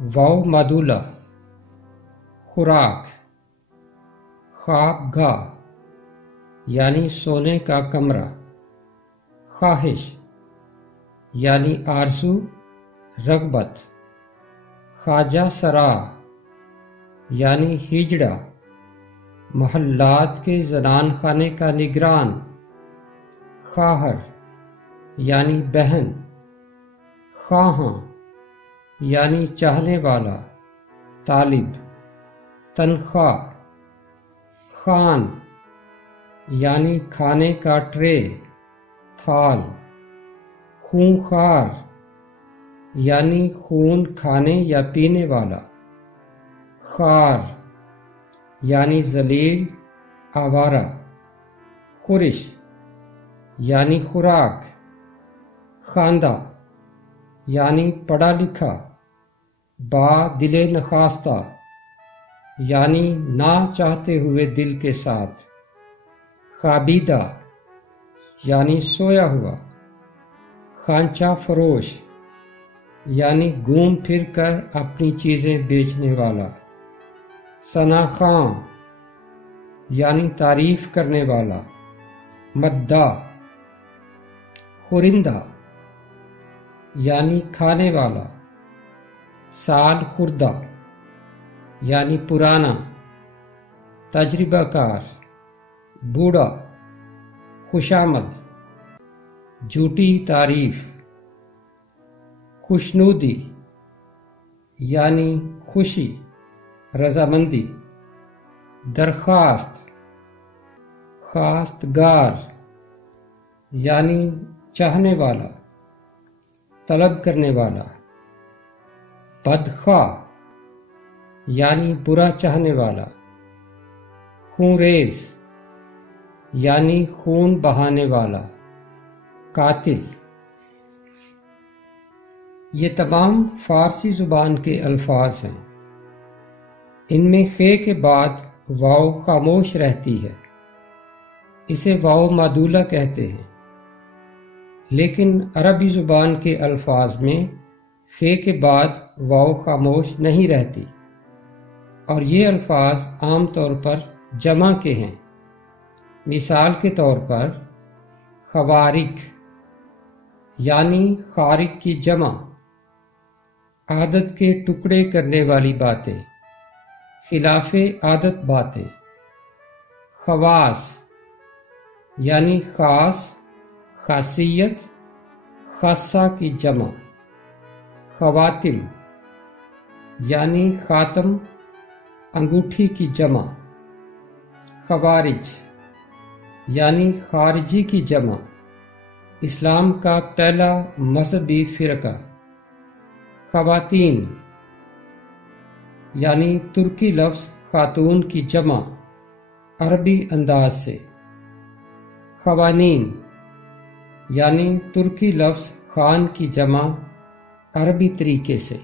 واو مادولہ خوراک، خواب گاہ یعنی سونے کا کمرہ، خواہش یعنی آرزو رغبت، خواجہ سرا یعنی ہجڑا، محلات کے زنان خانے کا نگران، خواہر یعنی بہن، خواہاں یعنی چاہنے والا، طالب، تنخواہ، خوان یعنی کھانے کا ٹرے، تھال، خونخوار یعنی خون کھانے یا پینے والا، خوار یعنی ذلیل آوارہ، خورش یعنی خوراک، خواندہ یعنی پڑھا لکھا، با دل نخواستہ یعنی نہ چاہتے ہوئے دل کے ساتھ، خوابیدہ یعنی سویا ہوا، خانچہ فروش یعنی گھوم پھر کر اپنی چیزیں بیچنے والا، ثناخواں یعنی تعریف کرنے والا، مداح خورندہ یعنی کھانے والا، سال خوردہ یعنی پرانا، تجربہ کار، بوڑھا، خوشامد جھوٹی تعریف، خوشنودی یعنی خوشی رضامندی، درخواست خواستگار یعنی چاہنے والا، طلب کرنے والا، بدخواہ یعنی برا چاہنے والا، خونریز یعنی خون بہانے والا، قاتل۔ یہ تمام فارسی زبان کے الفاظ ہیں۔ ان میں خے کے بعد واو خاموش رہتی ہے، اسے واو مادولہ کہتے ہیں، لیکن عربی زبان کے الفاظ میں خے کے بعد واو خاموش نہیں رہتی، اور یہ الفاظ عام طور پر جمع کے ہیں۔ مثال کے طور پر خوارق یعنی خارق کی جمع، عادت کے ٹکڑے کرنے والی باتیں، خلاف عادت باتیں، خواص یعنی خاص، خاصیت، خاصہ کی جمع، خواتم یعنی خاتم، انگوٹھی کی جمع، خوارج یعنی خارجی کی جمع، اسلام کا پہلا مذہبی فرقہ، خواتین یعنی ترکی لفظ خاتون کی جمع عربی انداز سے، قوانین یعنی ترکی لفظ خان کی جمع عربی طریقے سے۔